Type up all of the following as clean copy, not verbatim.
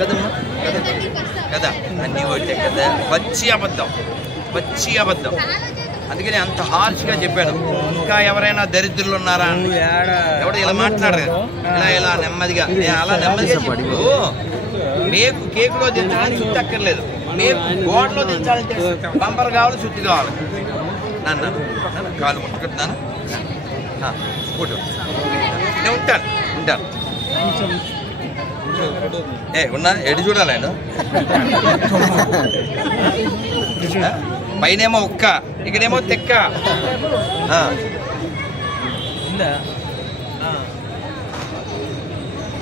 కదమ్మా కదా అన్నీ ఒకటే కదా. పచ్చి అబద్ధం. అందుకని అంత హార్ష్గా చెప్పాను. ఇంకా ఎవరైనా దరిద్రులు ఉన్నారా అని ఎవడు ఇలా మాట్లాడరు. ఇలా నెమ్మదిగా అలా నెమ్మదిగా చెప్పు. మేకు కేకులో దించాలని చుట్టూ అక్కర్లేదు. మేకు గోడలో దించాలంటే బంపర్ కావాలి, చుట్టూ కావాలి. నన్ను కాలు ముట్టుకుంటున్నాను. ఫోటో నేను ఉంటాను. ఉన్నా ఎటు చూడాలి ఆయన. పైనేమో ఉక్క, ఇక్కడేమో తెక్క.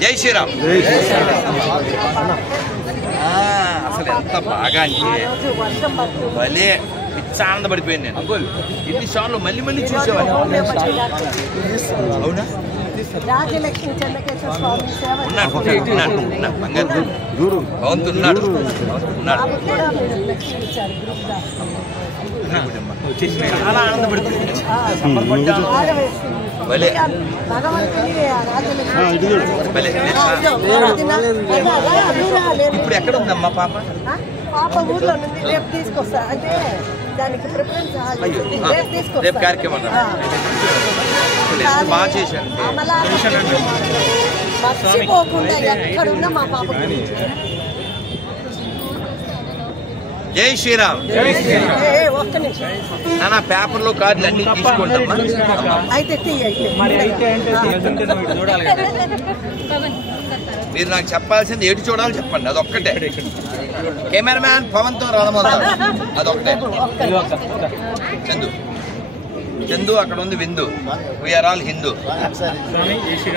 జై శ్రీరామ్. అసలు ఎంత బాగా అంటే భలే పిచ్చ ఆనందపడిపోయాను నేను. ఇన్నిసార్లు మళ్ళీ చూసేవాడిని. అవునా? ఉన్నాడు. చాలా ఆనందపడిపోయింది. ఇప్పుడు ఎక్కడ ఉందమ్మా పాప? ఊర్లో రేపు తీసుకొస్తా. అంటే దానికి ప్రిఫరెన్స్ రేపు కార్యక్రమం బాగా చేశాను. మర్చిపోకుండా ఎక్కడున్నా మా పాప. జై శ్రీరామ్. ఒక్క నిమిషం నా పేపర్లో కార్డులు అన్ని తీసుకుంటామా? మీరు నాకు చెప్పాల్సింది ఎటు చూడాలి చెప్పండి. అదొక్కటే. కెమెరామ్యాన్ పవన్తో రాధమోదాం. అదొక్కటే. చందు అక్కడ ఉంది విందు. We are all Hindu.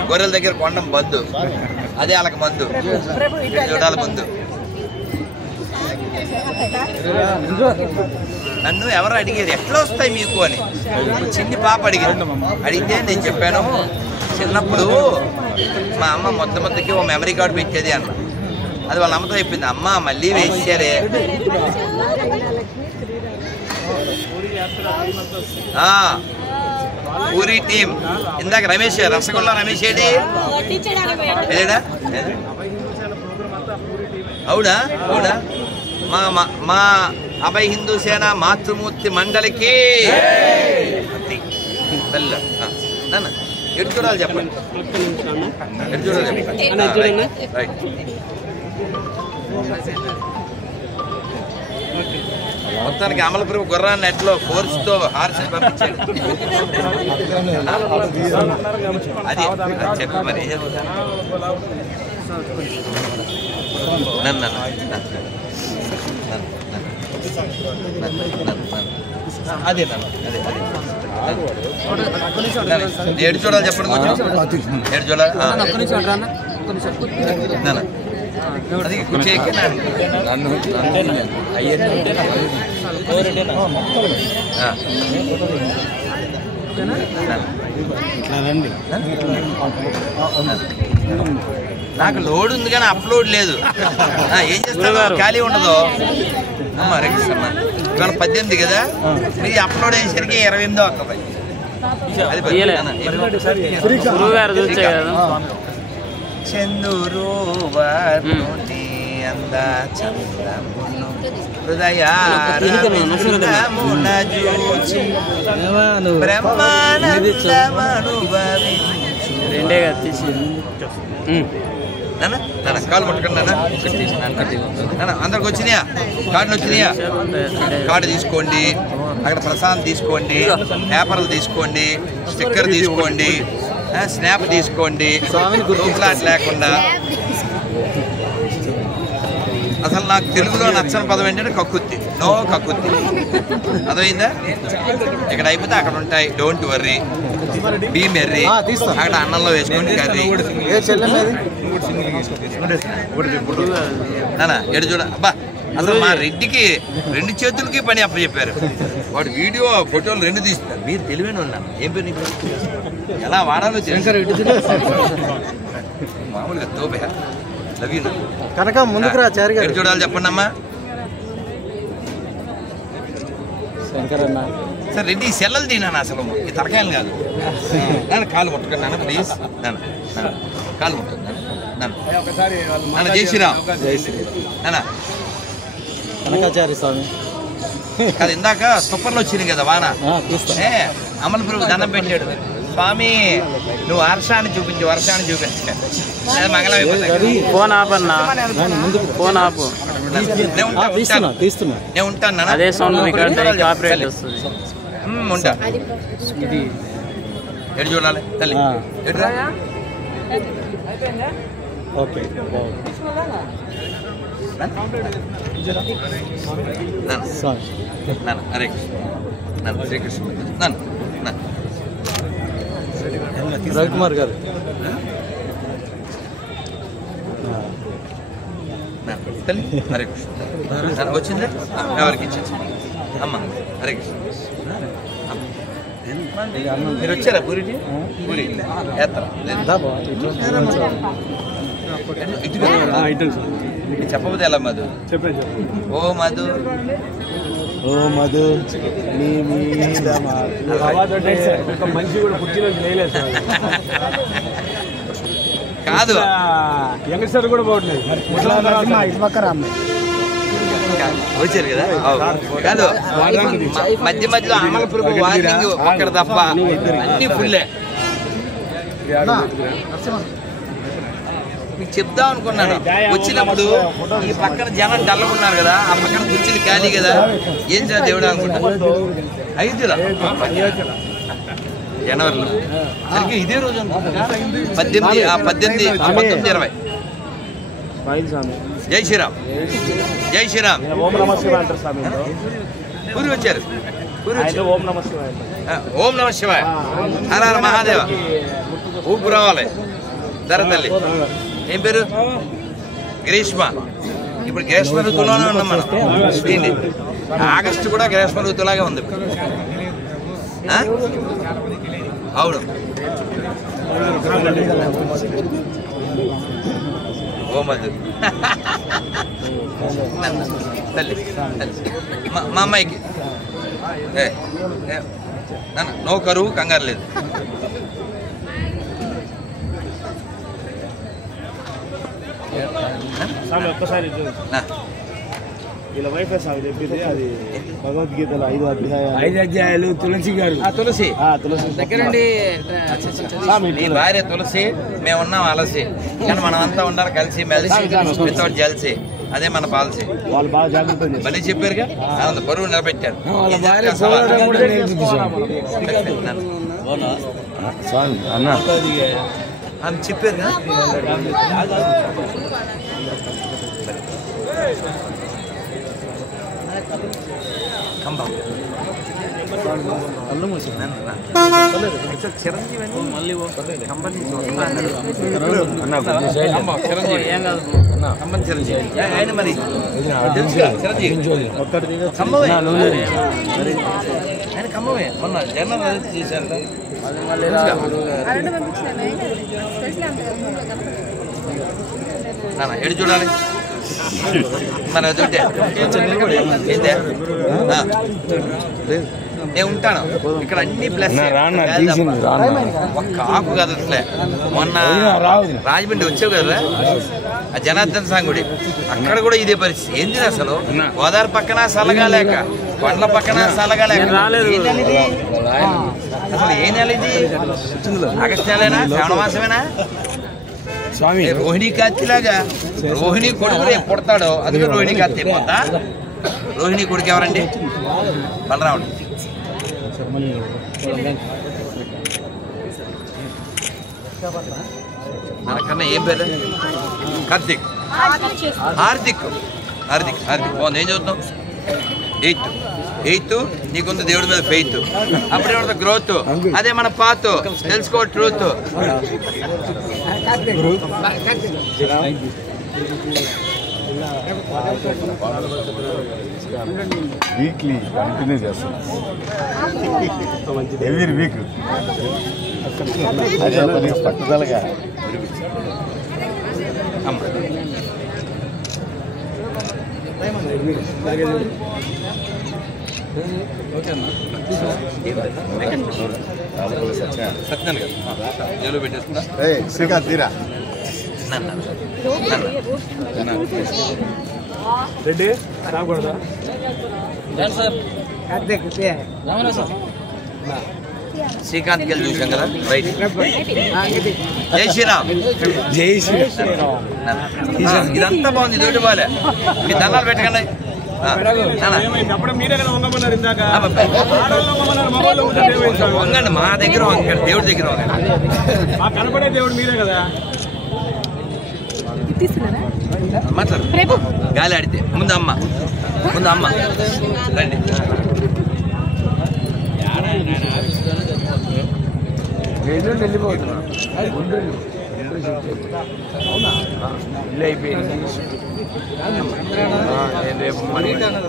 గొర్రెల దగ్గర కొండం బంధు. అదే వాళ్ళకి మందు. చూడాలి ముందు. నన్ను ఎవరు అడిగారు ఎట్లా వస్తాయి మీకు అని. చిన్ని పాప అడిగితే నేను చెప్పాను, చిన్నప్పుడు మా అమ్మ మొద్దకి ఓ మెమరీ కార్డు పెట్టేది అన్న. అది వాళ్ళ అమ్మతో చెప్పింది. అమ్మ మళ్ళీ వేసారే. పూరి టీం. ఇందాక రమేష్ రసగుల్లా రమేష్ ఏడి వెళ్ళాడా? అవునా? మా అభయ హిందూ సేన మాతృమూర్తి మండలికి నాన్న ఎటు చూడాలి చెప్పండి. ఎటు చూడాలి చెప్పండి. రైట్. మొత్తానికి అమలపురం గుర్రాన్ని నెట్లో ఫోర్స్తో హార్స్ పంపించాడు. అది చెప్పు మరి. అదే ఏడు చూడాలి చెప్పండి. కొంచెం ఏడు చూడాలి. అది కూర్చో నాకు లోడ్ ఉంది కానీ అప్లోడ్ లేదు. ఏం చేస్తాను? ఖాళీ ఉండదు. ఇవాళ 18 కదా, మీరు అప్లోడ్ అయ్యేసరికి 28వ అక్కపై. అది చందురు అంద చంద్రమును హృదయారమున జూచి బ్రహ్మానందమనుభవించు. కాలు పట్టుకోండి నాన్న. అందరికి వచ్చినాయా? కార్డులు వచ్చినాయా? కార్డు తీసుకోండి. అక్కడ ప్రసాదం తీసుకోండి. పేపర్లు తీసుకోండి. స్టిక్కర్ తీసుకోండి. స్నాప్ తీసుకోండి. రూప్లాట్ లేకుండా. అసలు నాకు తెలుగులో నచ్చని పదం ఏంటంటే కక్కుత్తి. నో కక్కుత్తి. అదైందా? ఇక్కడ అయిపోతే అక్కడ ఉంటాయి. Don't worry. Be merry. అక్కడ అన్నంలో వేసుకోండి కర్రీ. నానా ఎడు చూడ. అబ్బా అసలు మా రెడ్డికి 2 చేతులకి పని అప్పచెప్పారు. వాడు వీడియో ఫోటోలు 2 తీస్తారు. మీరు తెలివైన ఉన్నాను. ఏం పేరు నీకు? ఎలా వాడాలో మామూలుగా తోపే కనుక ముందుకు రా. ఎడు చూడాలి చెప్పండి అమ్మా. సార్ రెడ్డి సెల్లలు తిన్నాను అసలు. ఈ తరకాయలు కాదు. నాన్న కాలు ముట్టుకున్నాను ప్లీజ్. నాన్న కాలు ముట్టుకున్నాను. నాన్న జై శ్రీరామ్. జై శ్రీరామ్. నాన్న కనకాచార్య స్వామి. అది ఇందాక సూపర్లో వచ్చింది కదా వాన. అమలు ప్రభు దండం పెట్టాడు, స్వామి నువ్వు వర్షాన్ని చూపించు, వర్షాన్ని చూపించు. మంగళం ఫోన్ ఆపన్నా, ఫోన్ ఆపు. నేను ఉంటాను. అదే సౌండ్ కాపీరైట్ వస్తుంది. ఉంటా. ఎటు చూడాలి తల్లి, ఎటు ఓకే. నాన్న హరే కృష్ణ, నాన్న శ్రీకృష్ణ, నాన్న రవికుమార్ గారు. తల్లి హరే కృష్ణ. నాన్న వచ్చిందే ఎవరికి ఇచ్చింది అమ్మ. హరే కృష్ణ. మీరు వచ్చారా పూరికి? పూరి వేస్తారా? చెప్పబోతే ఎలా మధు? ఓ మధు, ఓ మధు నీ మీద కాదు యంగ్స్టర్ కూడా బాగుంటుంది. వచ్చారు కదా. కాదు మధ్య మధ్యలో అమల ప్రభు వార్నింగ్ ఒక్కడ తప్ప అన్ని ఫుల్లే. మీకు చెప్దాం అనుకున్నాను, వచ్చినప్పుడు ఈ పక్కన జనం డల్లకున్నారు కదా, ఆ పక్కన కుర్చీలు ఖాళీ కదా, ఏం చేయాలి దేవుడు అనుకుంటా. 5 జనవరిలో సరిగ్గా ఇదే రోజు అనుకుంటా. 18, 20. జై శ్రీరామ్, జై శ్రీరామ్. పూరి వచ్చారు, ఓం నమ శివాయ, హర హర మహాదేవ. ఊపు రావాలి. ధర తల్లి ఏం పేరు? గ్రీష్మ. ఇప్పుడు గ్రీష్మ ఋతువులోనే ఉన్నాం మనం. దీన్ని ఆగస్టు కూడా గ్రీష్మ ఋతువులాగే ఉంది. అవును. ఓ మధు తల్లి, మా అమ్మాయికి నో కరువు కంగారు లేదు. ఒక్కసారి ఇలా వైఫై సాగు చెప్పింది, అది భగవద్గీతలో 5 అధ్యాయాలు. తులసి గారు, తులసి దగ్గరండి. నీ భార్య తులసి, మేము ఉన్నాం అలసి, కానీ మనం అంతా ఉండాలి కలిసి మెలిసి వితౌట్ జల్సి. అదే మన పాలసీ. వాళ్ళు బాగా జాగ్రత్త మళ్ళీ చెప్పారుగా, బరువు నిలబెట్టారు. ఆమె చెప్పారుగా. చిరంజీవి ఆయన మరి ఆయన ఖమ్మమే. మొన్న జనరల్ అరెస్ట్ చేశారు. ఎడు చూడాలి మన దుడ్డే. నేను ఉంటాను ఇక్కడ, అన్ని ప్లస్. ఒక్క ఆకు కదా అసలే. మొన్న రాజమండ్రి వచ్చావు కదా, ఆ జనార్దన్ సాంగ్ గుడి, అక్కడ కూడా ఇదే పరిస్థితి. ఏంది అసలు? గోదావరి పక్కన సలగా లేక, కొండల పక్కన సలగా లేక. అసలు ఏ నెల ఇది? ఆగస్టు నెలైనా, శ్రావణ మాసమేనా? రోహిణి కార్తీలాగా రోహిణి కొడుకు రేపు పుడతాడు, అందుకే రోహిణి కార్తీ పోతా. రోహిణి కొడుకు ఎవరండి? బలరాముడు. మనకన్నా ఏం పేరు? కార్తీక్. హార్దిక్. హార్దిక్ హార్దిక్ బాగుంది. ఏం చదువుతాం? 8 నీకుంది దేవుడి మీద ఫెయిత్. అప్పుడే ఉంటుంది గ్రోత్. అదే మన పాత్, తెలుసుకో ట్రూత్. వీక్లీ కంటిన్యూ చేస్తాం, ఎవ్రీ వీక్. అదే పట్టుదలగా సత్యనారాయణ గారు పెట్టేసుకుంటా. శ్రీకాంత్ తీరా రెడ్డి రాకూడదా శ్రీకాంత్ గెలి చూసాం కదా రైట్. జై శ్రీరామ్. జై శ్రీరామ్. ఇదంతా బాగుంది, ఇది ఒకటి బాలే. మీ దండాలు పెట్టకండి. వంగండి, మా దగ్గర వంగండి, దేవుడి దగ్గర వంగండి. కనపడే దేవుడు మీరే కదా. మాట్లాడు. గాలి ఆడితే ముందు అమ్మ రండి.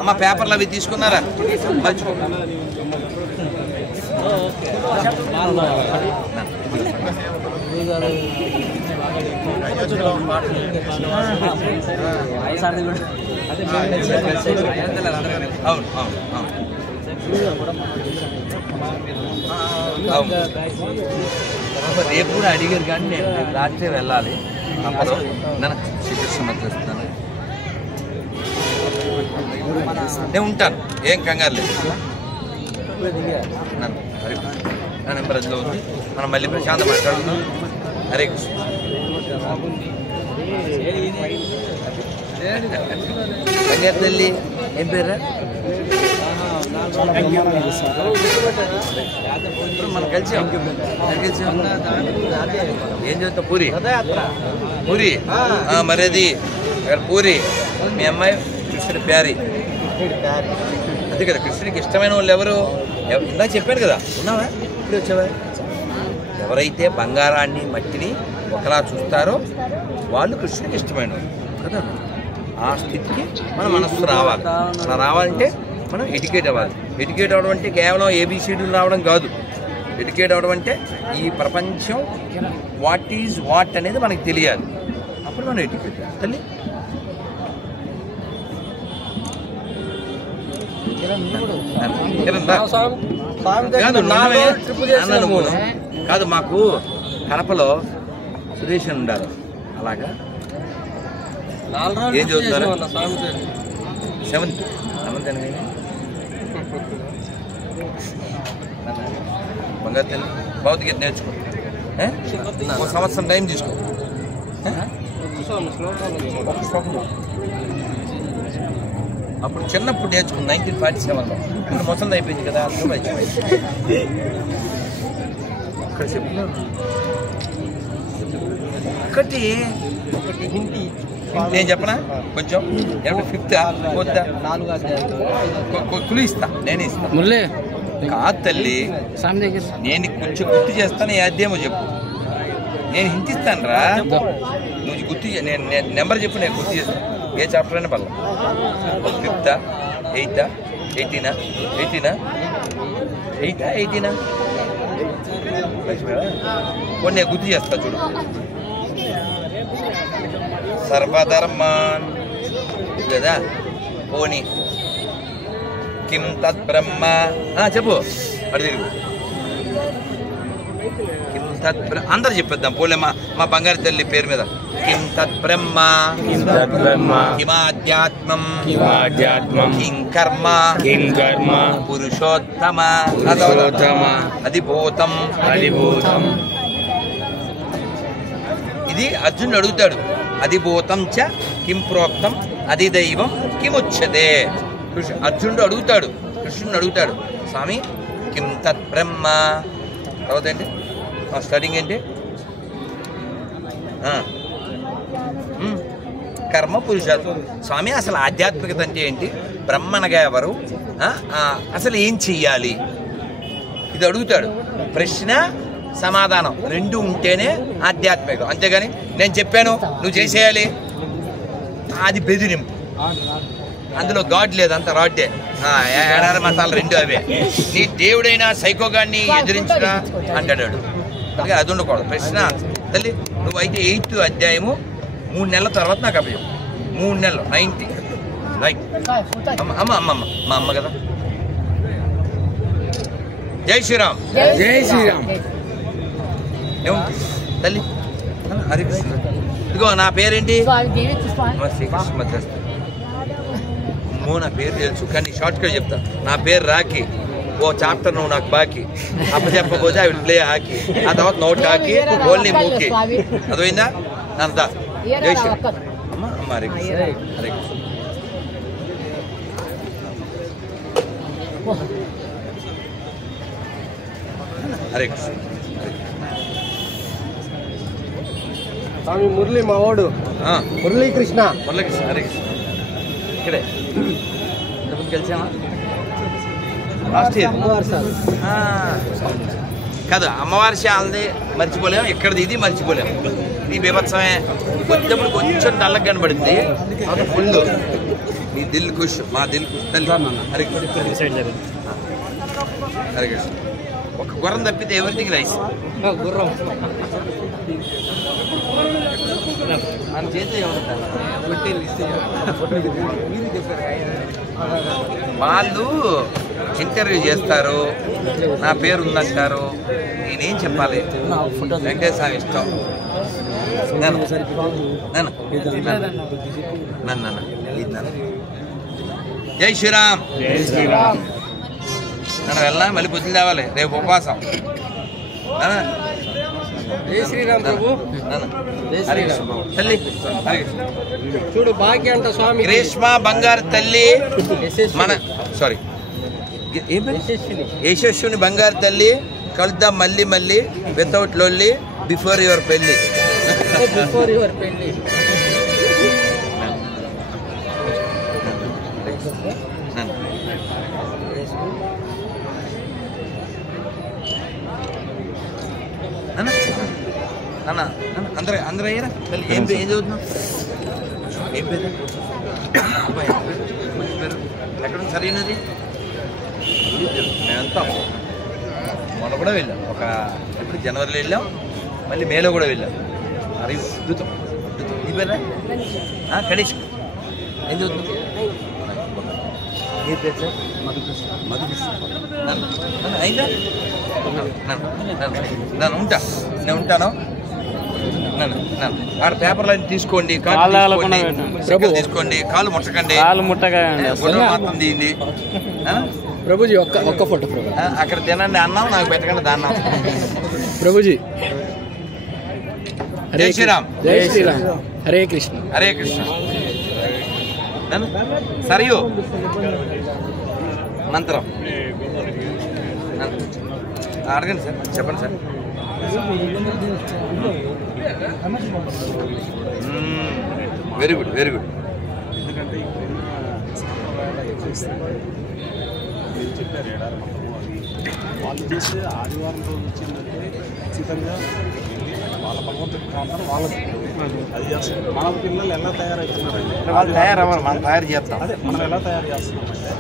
అమ్మ పేపర్లు అవి తీసుకున్నారా? మర్చిపో. అవును రేపు కూడా అడిగారు కానీ నేను రాత్రి వెళ్ళాలి. అప్పుడు నన్ను శ్రీకృష్ణ చేస్తున్నాను, నేను ఉంటాను, ఏం కంగారు లేదు. నా నెంబర్ అందులో ఉంది, మనం మళ్ళీ ప్రశాంతం మాట్లాడుతున్నాం. హరే కృష్ణ. కంగారు తల్లి ఏం పేరా? మనం కలిసాం. ఏం చదువుతాం? పూరి మరి అది పూరి. మీ అమ్మాయి కృష్ణుడి ప్యారి, అంతే కదా. కృష్ణుడికి ఇష్టమైన వాళ్ళు ఎవరు? ఇందాక చెప్పాను కదా. ఉన్నావా? ఇప్పుడు వచ్చావా? ఎవరైతే బంగారాన్ని మట్టిని ఒకలా చూస్తారో వాళ్ళు కృష్ణుడికి ఇష్టమైన వాళ్ళు కదా. ఆ స్థితికి మన మనస్సు రావాలి. అలా రావాలంటే మనం ఎడ్యుకేట్ అవ్వాలి. ఎడ్యుకేట్ అవ్వడం అంటే కేవలం ఏబిసిడీలు రావడం కాదు. ఎడ్యుకేట్ అవ్వడం అంటే ఈ ప్రపంచం వాట్ ఈజ్ వాట్ అనేది మనకు తెలియాలి. అప్పుడు మనం ఎడ్యుకేట్ తల్లి. కాదు, మాకు కడపలో సురేష్ అని ఉండాలి. అలాగా ఏం చదువుతున్నారు? సెవెంత్ అని బంగారు తల్లి భౌతికత నేర్చుకో. ఒక సంవత్సరం టైం తీసుకో. అప్పుడు చిన్నప్పుడు నేర్చుకుంది 1947లో. ఇప్పుడు ముసలిది అయిపోయింది కదా. అక్కడ చెప్పిన ఒకటి హిందీ నేను చెప్పనా? కొంచెం ఫిఫ్త్ వద్దా? కులు ఇస్తా, నేనే ఇస్తా. కాదు తల్లి, నేను కొంచెం గుర్తు చేస్తాను. ఏ అధ్యాయమో చెప్పు, నేను హింతిస్తాను రా. నువ్వు గుర్తు నేను నెంబర్ చెప్పు, నేను గుర్తు చేస్తాను. ఏ చాప్టర్ అయినా పర్లేదు. ఫిఫ్తా, ఎయితా, 18 కొన్ని నేను గుర్తు చేస్తా చూడు. సర్వధర్మాన్ కదా పోని కిం తత్ బ్రహ్మ. చెప్పు, అడి తిరుగు. కిం తత్ అందరు చెప్పేద్దాం పోలే. మా బంగారు తల్లి పేరు మీద. కిం తత్ బ్రహ్మ కిమాధ్యాత్మం కిం కర్మ పురుషోత్తమ అధిభూతం. ఇది అర్జునుడు అడుగుతాడు. అధిభూతం చ కిం ప్రోక్తం అధిదైవం కిముచ్యతే. అర్జునుడు అడుగుతాడు, కృష్ణుడు అడుగుతాడు, స్వామి కిం తత్ బ్రహ్మ. తర్వాత ఏంటి స్టార్టింగ్ ఏంటి? కర్మ పురుషోత్తం. స్వామి అసలు ఆధ్యాత్మికత అంటే ఏంటి? బ్రహ్మనగా ఎవరు? అసలు ఏం చెయ్యాలి? ఇది అడుగుతాడు. ప్రశ్న సమాధానం రెండు ఉంటేనే ఆధ్యాత్మికం. అంతేగాని నేను చెప్పాను నువ్వు చేసేయాలి, అది బెదిరింపు. అందులో గాడ్ లేదు, అంత రాడ్డే. ఏడాది మతాలు రెండు అవే. నీ దేవుడైనా సైకోగాన్ని ఎదిరించడా అంటాడు. అందుకే అది ఉండకూడదు. ప్రశ్న తల్లి నువ్వైతే 8వ అధ్యాయము 3 నెలల తర్వాత నాకు అభయం. 3 నెలలు 90 రైట్. అమ్మ మా అమ్మ కదా. జై శ్రీరామ్. జై శ్రీరామ్. ఏముంటుంది తల్లి? హరికృష్ణ ఇదిగో నా పేరేంటి స్వామి దీవించు స్వామి. శ్రీకృష్ణ మధ్యస్థ. అమ్మో నా పేరు తెలుసు కానీ షార్ట్గా చెప్తా. నా పేరు రాకి. ఓ చాప్టర్ నువ్వు నాకు బాకి. అప్పచెప్పకపోతే అవి ప్లే హాకీ. ఆ తర్వాత నోట్ హాకీ ఓన్లీ మూకీ. అదైందా అంతా. జై శ్రీ అమ్మ అమ్మ. హరే కృష్ణ హరే కృష్ణ. హరే కృష్ణ. స్వామి మురళి మా వాడు మురళీకృష్ణ. మురళీకృష్ణ హరే కృష్ణ. ఇక్కడే ఇంతకుముందు కలిసామా లాస్ట్ ఇయర్ కాదు. అమ్మవారి శాలది మర్చిపోలేము, ఇక్కడది ఇది మర్చిపోలేము. ఇది బీభత్సమే. వచ్చేటప్పుడు కొంచెం నల్లగా కనబడింది, ఫుల్ మీ దిల్ ఖుష్, మా దిల్ ఖుష్ తల్లి. హరే కృష్ణ హరే కృష్ణ. ఒక గుర్రం తప్పితే ఎవరిథింగ్ రైస్. గుర్రం మన చేతి వాళ్ళు ఇంటర్వ్యూ చేస్తారు, నా పేరు ఉందంటారు, నేనేం చెప్పాలి? వెంకటేశ్వర ఇష్టం. జై శ్రీరామ్. నన్ను వెళ్ళా మళ్ళీ పొద్దులు తేవాలి, రేపు ఉపవాసం. జై శ్రీరామ్ ప్రభు. తల్లి చూడు భాగ్య అంట స్వామి. గ్రీష్మ బంగారు తల్లి మన సారీ యశస్విని బంగారు తల్లి. కలుద్దాం మళ్ళీ మళ్ళీ వితౌట్ లొల్లి బిఫోర్ యువర్ పెళ్లి. బిఫోర్ యువర్ పెళ్లి. అన్న అందరూ అందరూ అయ్యారా? ఏం ఏం చదువుతున్నావు? ఏం పేరు? అబ్బాయి మంచి పేరు. ఎక్కడ సరైనది? మేమంతా మొన్న కూడా వెళ్ళాం. ఒక ఎప్పుడు జనవరిలో వెళ్ళాం, మళ్ళీ మేలో కూడా వెళ్ళాం. అది అద్భుతం అద్భుతం. నీ పేరా? కనీష్. ఏం చదువుతున్నావు? నీ పేరు సార్? మధుకృష్ణ. అయిందా? నన్ను ఉంటా, నేను ఉంటాను. ఆడ పేపర్లు తీసుకోండి, తీసుకోండి, కాలు ముట్టకండి, మాత్రం తీయండి. ప్రభుజీ ఒక్క ఫోటో. అక్కడ తినండి అన్నం, నాకు పెట్టకండి దాన్నం. ప్రభుజీ జై శ్రీరామ్. జై శ్రీరామ్. హరే కృష్ణ హరే కృష్ణ. సరియు మంత్రం అడగండి సార్, చెప్పండి sir. Very good very good. వాళ్ళు చేసే ఆదివారం రోజు వచ్చిందంటే ఖచ్చితంగా వాళ్ళ భగవంతుడు వాళ్ళకి అది చేస్తారు. మన పిల్లలు ఎలా తయారవుతున్నారంటే వాళ్ళు తయారవ్వాలి, మనం తయారు చేస్తాం. అదే మనం ఎలా తయారు చేస్తున్నామంటే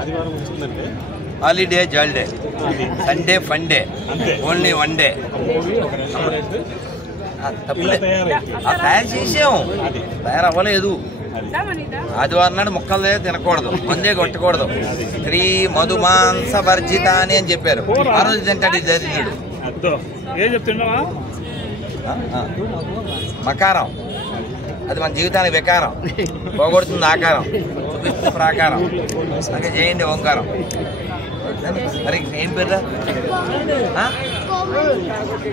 ఆదివారం వచ్చిందంటే holiday jolly day, Sunday fun day, only one day. తయారు చేసాం, తయారవ్వలేదు. ఆదివారం నాడు ముక్కలు తినకూడదు, మందే కొట్టకూడదు. స్త్రీ మధుమాంస వర్జిత అని చెప్పారు. ఆ రోజు తింటాడు దరిద్రుడు. ఏం చెప్తున్నావా? మకారం అది మన జీవితానికి వికారం, పోగొడుతుంది ఆకారం, చూపిస్తుంది ప్రాకారం. అలాగే చేయండి ఓంకారం. అరే ఏం పేరు?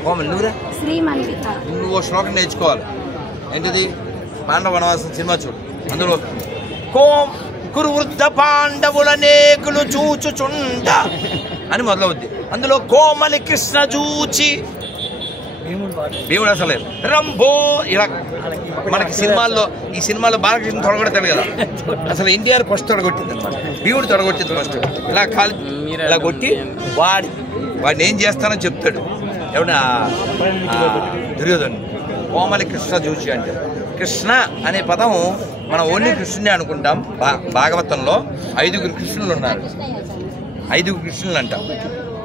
కోమల్ నువ్వురా. నువ్వు శ్లోకం నేర్చుకోవాలి. ఏంటిది? పాండవ వనవాసం సినిమా చూడు, అందులో కోం కురు వృద్ధ పాండవుల నేకులు చూచుచుండ అని మొదలవుద్ది. అందులో కోమలి కృష్ణ చూచి భీముడు అసలు రంభో ఇలా. మనకి సినిమాల్లో ఈ సినిమాలో బాలకృష్ణ తొడగొడతాడు కదా, అసలు ఎన్టీఆర్ ఫస్ట్ తొడగొట్టింది అనమాట. భీముడు తొడగొట్టింది ఫస్ట్. ఇలా కాలు ఇలా కొట్టి వాడిని ఏం చేస్తానో చెప్తాడు. ఎవడా దుర్యోధను. కోమలి కృష్ణ చూచి అంటే కృష్ణ అనే పదం మనం ఓన్లీ కృష్ణుని అనుకుంటాం. భాగవతంలో 5 కృష్ణులు ఉన్నారు, 5 కృష్ణులు అంటాం.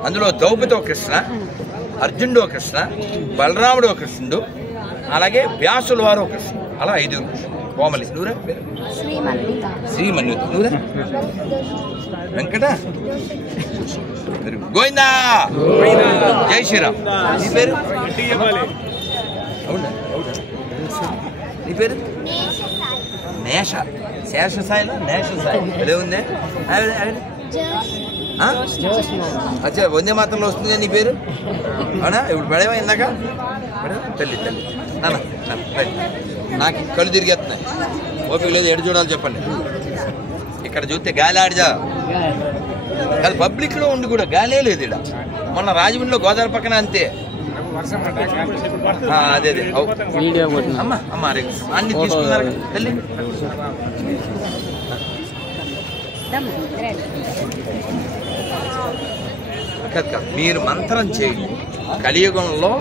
అందులో ద్రౌపది కృష్ణ, అర్జునుడు కృష్ణ, బలరాముడు కృష్ణుడు, అలాగే వ్యాసుల వారు కృష్ణుడు. అలా 5 కృష్ణుడు. కోమలి నువ్వురా? శ్రీమన్విత నువ్వురా? వెంకట గోవిందా. జై శ్రీరామ్. ఈ పేరు అవునా? నీ పేరు నేష శేషసాయిలో నేషసాయి అదే ఉంది అచ్చా వందే మాత్రంలో వస్తుంది నీ పేరు అవునా ఇప్పుడు పడేవా ఇందాక తల్లి తల్లి నాన్న నాకు కళ్ళు తిరిగేస్తున్నాయి ఓపిక లేదు ఎడు చూడాలి చెప్పండి ఇక్కడ చూస్తే గాలి ఆడిజా అది పబ్లిక్లో ఉండి కూడా గాలే లేదు ఇక్కడ మొన్న రాజమండ్రిలో గోదావరి పక్కన అంతే అదే అదే అమ్మా అమ్మా అన్ని తీసుకున్నారు తల్లి మీరు మంత్రం చేయండి కలియుగంలో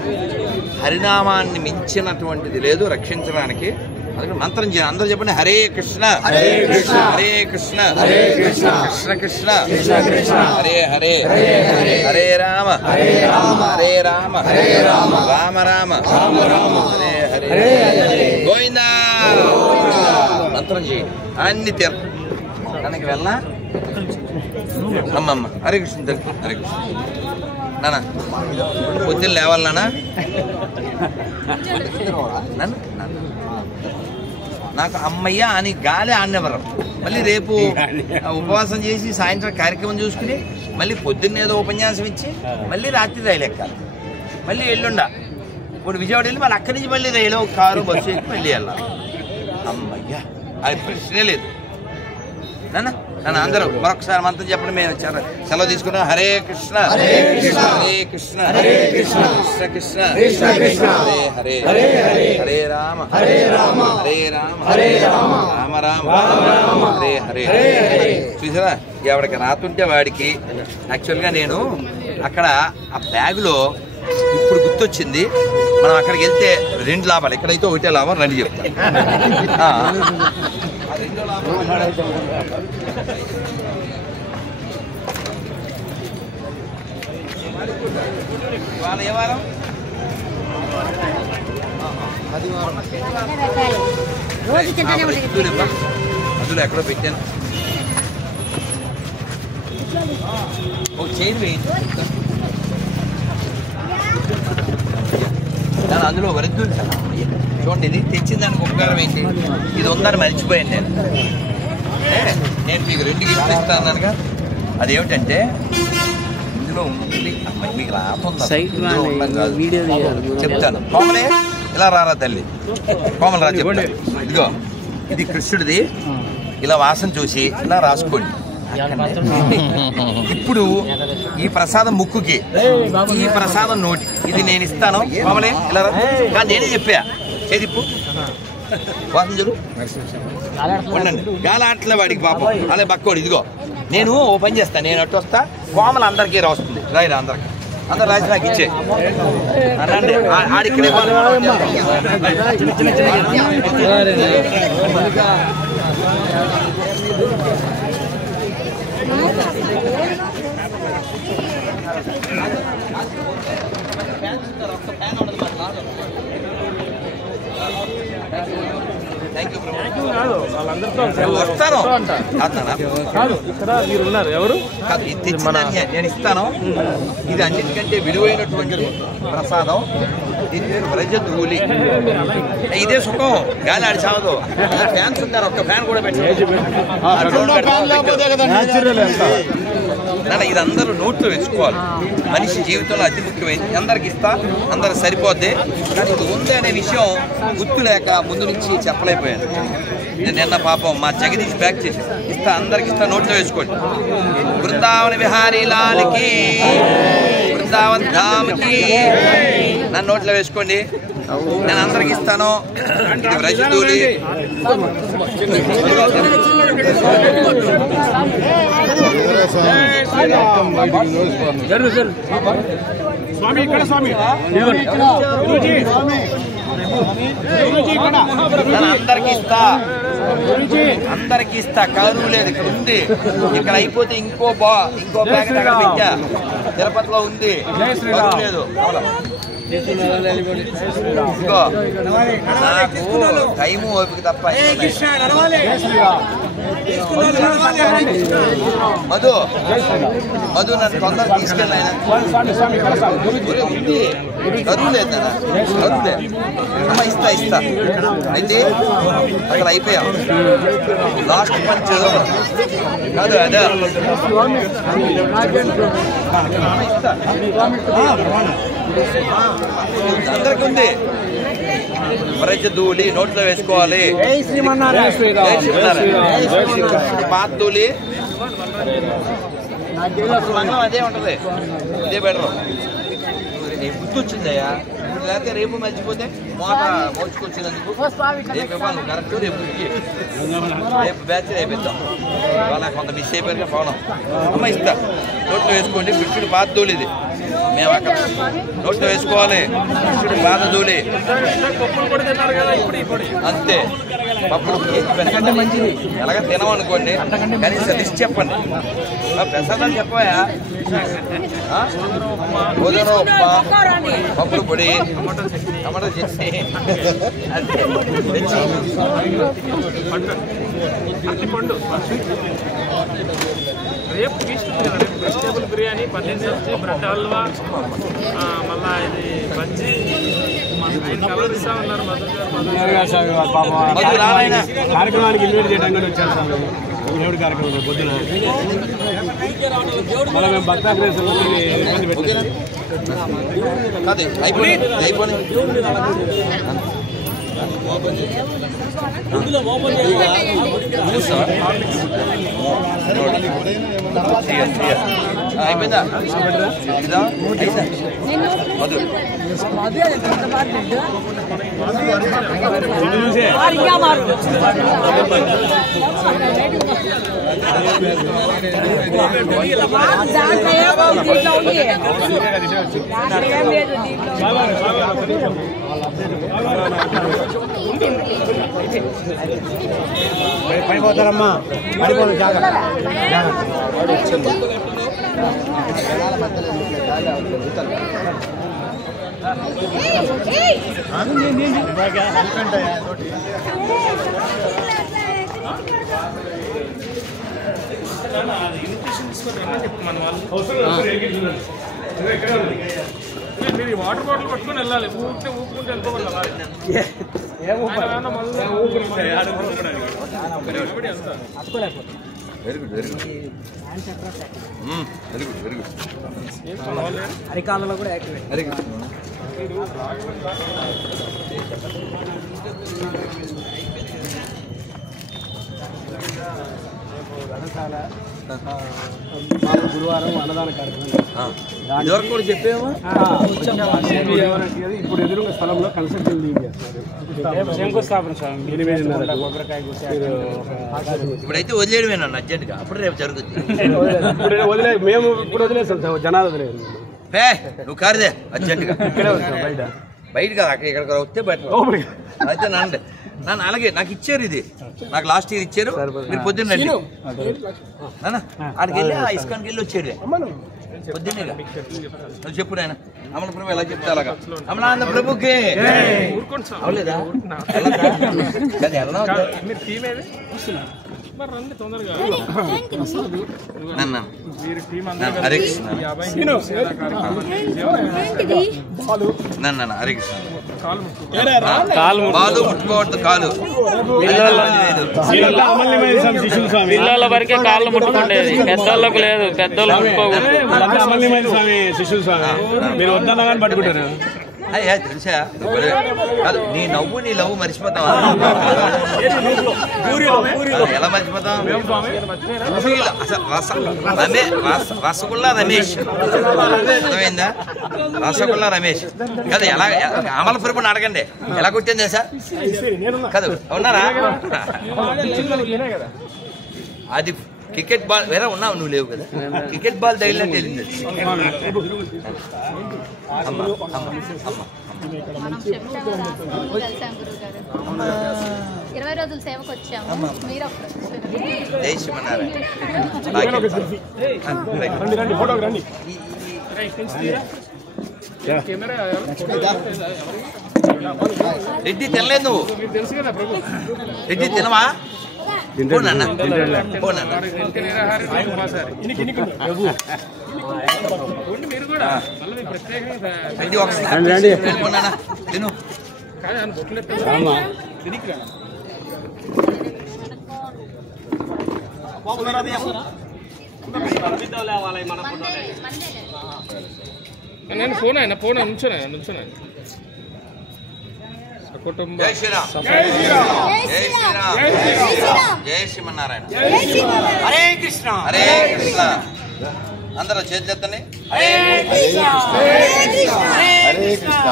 హరినామాన్ని మించినటువంటిది లేదు రక్షించడానికి అందుకని మంత్రం చేయండి అందరూ చెప్పండి హరే కృష్ణ హరే కృష్ణ హరే కృష్ణ హరే కృష్ణ కృష్ణ కృష్ణ హరే హరే హరే రామ హరే రామ హరే రామ హరే రామ రామ రామ హరే హరే గోవిందా మంత్రం చేయండి అన్ని తీర్థం దానికి వెళ్ళా అమ్మమ్మ హరే కృష్ణ హరే కృష్ణ నాన్న పొద్దున్న లేవాలి నాన్న నాకు అమ్మయ్య అని గాలి ఆడినవరు మళ్ళీ రేపు ఉపవాసం చేసి సాయంత్రం కార్యక్రమం చూసుకుని మళ్ళీ పొద్దున్న ఏదో ఉపన్యాసం ఇచ్చి మళ్ళీ రాత్రి రైలు ఎక్కాలి మళ్ళీ ఎల్లుండా ఇప్పుడు విజయవాడ వెళ్ళి మళ్ళీ అక్కడి నుంచి మళ్ళీ రైలు కారు బస్సు ఎక్కి మళ్ళీ వెళ్ళాలి అమ్మయ్య అది ప్రశ్నే లేదు నాన్న నన్ను అందరూ మరొకసారి మంత్రం చెప్పండి మేము సెలవు తీసుకున్నాం హరే కృష్ణ హరే కృష్ణ హరే కృష్ణ హరే కృష్ణ కృష్ణ కృష్ణ కృష్ణ హరే హరే హరే రామ హరే రామ హరే రామ హరే రామ రామ రామ హరే హరే చూసారా ఎవరికి రాతుంటే వాడికి యాక్చువల్గా నేను అక్కడ ఆ బ్యాగులో ఇప్పుడు గుర్తొచ్చింది మనం అక్కడికి వెళ్తే 2 లాభాలు ఎక్కడైతే ఒకటే లాభం రండి చెప్తాను ఇవాళ ఏ వారం అందులో ఎక్కడో పెట్టాను ఒక చైన్ వేయండి దాని అందులో వరద్దులు చూడండి ఇది తెచ్చిందానికి ఉపకారం ఏంటి ఇది ఉందని మర్చిపోయాను నేను మీకు 2 గిఫ్ట్లు ఇస్తానగా అదేమిటంటే ఇందులో ఉంది మీకు రాకుండా చెప్తాను కోమలే ఇలా రారా తల్లి కోమల రా చెప్తాను ఇదిగో ఇది కృష్ణుడిది ఇలా వాసన చూసి ఇలా రాసుకోండి ఇప్పుడు ఈ ప్రసాదం ముక్కుకి ఈ ప్రసాదం నోటి ఇది నేను ఇస్తాను కోమలే ఇలా కానీ నేనే చెప్పా చేదిప్పు వాసన చూడు ఉండండి గాలాట్లే వాడికి పాపం అలా బక్కోడు ఇదిగో నేను ఓ పని చేస్తాను నేను అట్టు వస్తా కోమలు అందరికీ రాస్తుంది రాయిరా అందరికి అందరు రాసి నాకు ఇచ్చే అనండి ఆడిక్కడే వస్తాను నేను ఇస్తాను ఇది అన్నిటికంటే విలువైనటువంటి ప్రసాదం దీని పేరు వ్రజధూళి ఇదే సుఖం గాలి ఆడి చావదు ఫ్యాన్స్ ఉన్నారు ఒక్క ఫ్యాన్ కూడా పెట్టారు ఇది అందరూ నోట్లో వేసుకోవాలి మనిషి జీవితంలో అతి ముఖ్యమైనది అందరికి ఇస్తా అందరు సరిపోద్ది కానీ ఇది ఉంది అనే విషయం గుర్తు లేక ముందు నుంచి చెప్పలేకపోయాను నేను నిన్న పాపం మా జగదీష్ ప్యాక్ చేసి ఇస్తా అందరికి ఇస్తా నోట్లో వేసుకోండి బృందావన విహారీ లాల్కి బృందావన్ ధామ్కి నన్ను నోట్లో వేసుకోండి నేను అందరికి ఇస్తాను ఇది వ్రజధూళి స్వామి ఇక్కడ స్వామి అందరికి ఇస్తా కరువు లేదు ఇక్కడ ఉంది ఇక్కడ అయిపోతే ఇంకో ప్యాకెట్ అక్కడ పెట్టా తిరుపతిలో ఉంది లేదు ఇదిగో నాకు టైము ఓపిక తప్ప మధు మధు నన్ను తొందరగా తీసుకెళ్ళి ఆయన కరువు లేదు కరువు లేదు అమ్మ ఇస్తా అయితే అక్కడ అయిపోయాం లాస్ట్ పంచ్ కాదు అదే అందరికి ఉంది ధూళి నోట్లో వేసుకోవాలి పాత ధూళి అదే ఉంటది ఇదే బెటర్ గుర్తు వచ్చిందయ్యా లేకపోతే రేపు మర్చిపోతే మోచుకొచ్చినందుకు రేపు ఇవ్వాలి కరెక్ట్ రేపు బ్యాచ్ రేపు ఇద్దాం ఇవాళ కొంత మిస్ అయిపోయారు పోవడం అమ్మ ఇస్తా నోట్లో వేసుకోండి బిడ్డ పాత ధూళి ఇది మేము అక్కడ నోట్లో వేసుకోవాలి బాధ దూలి అంతే పప్పుడు మంచిది ఎలాగ తినమనుకోండి కనీసం లిస్ట్ చెప్పండి ప్రసాదాలు చెప్పాయా గోధుమ ఉప్మా పప్పుడు పొడి టమాటో చట్నీ అంతే రేపు వెజిటేబుల్ బిర్యానీ పన్నీర్ సబ్జీ బ్రెడ్ హల్వా మళ్ళా ఇది బజ్జీ కలర్ ఇస్తా ఉన్నారు కార్యక్రమానికి ఇన్వైట్ చేయడానికి వచ్చాను సార్ దేవుడి కార్యక్రమం పొద్దున మళ్ళీ మేము భక్త ఇబ్బంది పెట్టాం అయిపోయిందా పడిపోతారమ్మా పడిపోదు జాగ్రత్త మీరు వాటర్ బాటిల్ పట్టుకొని వెళ్ళాలి ఊపుకుంటే వెళ్ళిపోవాలి very good very good very good very good అరికాలలో కూడా యాక్టివేట్ వెరీ గుడ్ గురువారం అన్నదాన కార్యక్రమం ఇదివరకు కూడా చెప్పేమో ఇప్పుడు ఎదురుగా స్థలంలో కన్స్ట్రక్షన్ చేస్తున్నారు శంకుస్థాపన ఇప్పుడైతే వదిలేయడమేనా అర్జెంట్గా అప్పుడు రేపు జరుగుతుంది మేము ఇప్పుడు వదిలేస్తాం జనాలు వదిలేదు నువ్వు కారుదే అర్జెంట్గా ఇక్కడే వస్తాం బయట కాదు అక్కడ ఇక్కడ వస్తే బయట అయితే నన్ను అలాగే నాకు ఇచ్చారు ఇది నాకు లాస్ట్ ఇయర్ ఇచ్చారు మీరు పొద్దున్న రండి ఆడికి వెళ్ళి ఆ ఇస్కాన్కి వెళ్ళి వచ్చేది పొద్దున్నే నువ్వు చెప్పు నాయన అమల ప్రభు ఎలా చెప్తే అలాగా అమలానంద ప్రభుకి అవలేదా హరే కృష్ణ హరే కృష్ణ కాలు ముట్టుకోవద్దు కాలు పిల్లల వరకే కాళ్ళు ముట్టుకుండేది పెద్దోళ్ళకు లేదు పెద్దోళ్ళు ముట్టుకోకూడదు శిశువు స్వామి మీరు వద్దన్నా కానీ పట్టుకుంటారు అయ్యా తెలుసా కాదు నీ నవ్వు నీ లవ్వు మర్చిపోతావా ఎలా మర్చిపోతాం రసగుల్లా రమేష్ అర్థమైందా రసగుల్లా రమేష్ కదా ఎలా అమల ప్రభుని అడగండి ఎలా కొట్టింది సార్ కదా ఉన్నారా అది క్రికెట్ బాల్ వేరే ఉన్నావు నువ్వు లేవు కదా క్రికెట్ బాల్ తగిలినట్టు వెళ్ళింది 20 రోజుల సేవకు వచ్చాము మీరు జై శ్రీమన్నారాయణ రెడ్డి తినలేదు నువ్వు మీకు తెలుసు కదా ప్రభు. రెడ్డి తినవా పోనన్నా మీరు కూడా మళ్ళీ ప్రత్యేకంగా రెడ్డి ఒకసారి వెళ్ళిపోనా తిను కాదు అని బొట్లు నేను ఫోన్ నుంచోనే కుటుంబ జై శ్రీరామ్ జై శ్రీరామ్ జై శ్రీమన్నారాయణ హరే కృష్ణ హరే కృష్ణ అందరూ చేతి ఎత్తండి హరే కృష్ణ హరే కృష్ణ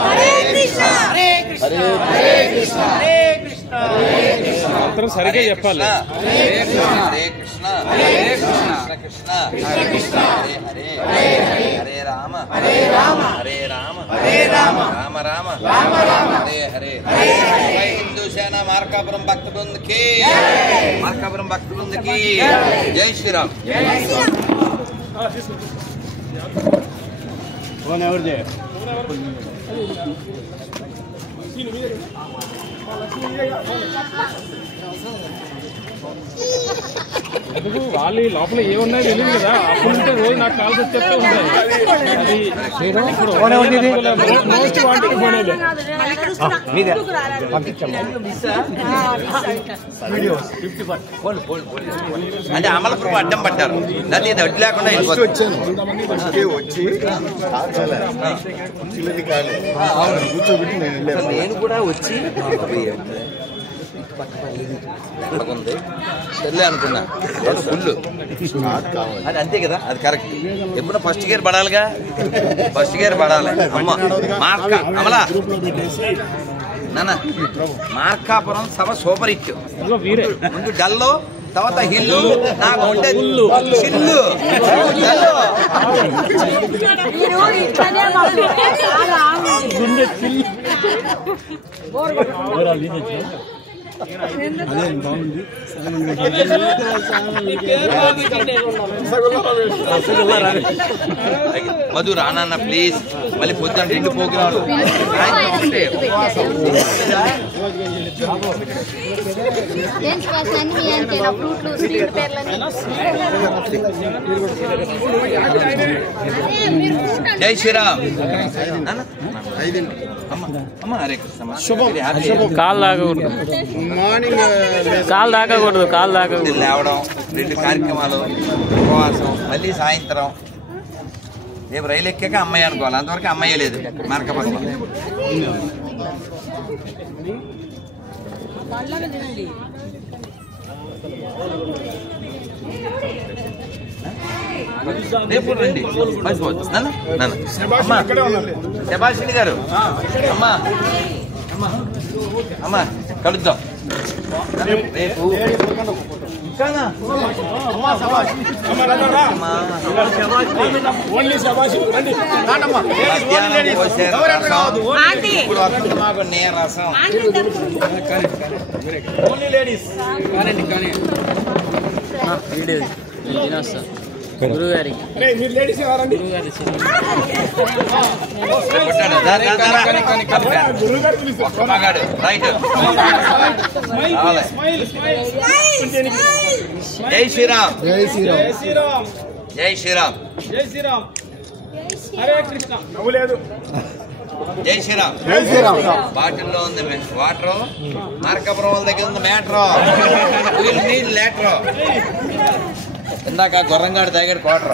హరే కృష్ణ హరే కృష్ణ హరే కృష్ణ హరే కృష్ణ హరే కృష్ణ అందరం సరిగ్గా చెప్పాలి. హరే కృష్ణ హరే కృష్ణ హరే కృష్ణ కృష్ణ హరే కృష్ణ హరే హరే హరే రామ హరే రామ హరే రామ హరే రామ రామ రామ రామ రామ హరే హరే హరే హిందూ సేన మార్కాపురం భక్త బృందకి మార్కాపురం భక్త బృందకి జై శ్రీరామ్ వాళ్ళు లోపల ఏమున్నాయో తెలియదు కదా. అప్పుడు ఉంటే రోజు నాకు కాల్స్ వచ్చేస్తే ఉంటాయి. మోస్ట్ వాంటెడ్ ఫోనేలే. అంటే అమలపురం అడ్డం పట్టారు అది అడ్డు లేకుండా నేను కూడా వచ్చి తెల్లే అనుకున్నా ఫుల్ అది అంతే కదా అది కరెక్ట్. ఎప్పుడు ఫస్ట్ గేర్ పడాలిగా ఫస్ట్ గేర్ పడాలి. అమ్మ మార్క అమలా నాన్న మార్కాపురం సభ సూపర్ హిట్. ముందు డల్లు తర్వాత హిల్లు నాకు ఉంటే చిల్లు మధు రానన్న ప్లీజ్. మళ్ళీ పొద్దున 2 ప్రోగ్రాంలు జై శ్రీరామ్ అమ్మ హరే కృష్ణ కాలు దాకకూడదు కాలు దాకకూడదు లేవడం 2 కార్యక్రమాలు ఉపవాసం మళ్ళీ సాయంత్రం రేపు రైలు ఎక్కాక అమ్మాయి అనుకోవాలి. అంతవరకు అమ్మాయి లేదు మార్కాపురంలో. రేపు రండి మర్చిపోవచ్చు శభాషిణి గారు. అమ్మా అమ్మా అమ్మా కలుద్దాం రేపు. ఇప్పుడు మాకు నీరసం గురువు గారికి జై శ్రీరామ్ జై శ్రీరామ్ జై శ్రీరామ్ జై శ్రీరామ్ హరే కృష్ణ. నవ్వులేదు. జై శ్రీరామ్ జై శ్రీరామ్. బాటిల్లో ఉంది వాటర్. మార్కాపురం వాళ్ళ దగ్గర ఉంది మ్యాటర్. నీళ్ళు లేటర్. ఇందాక గొర్రంగాడు తాగాడు క్వార్టర్.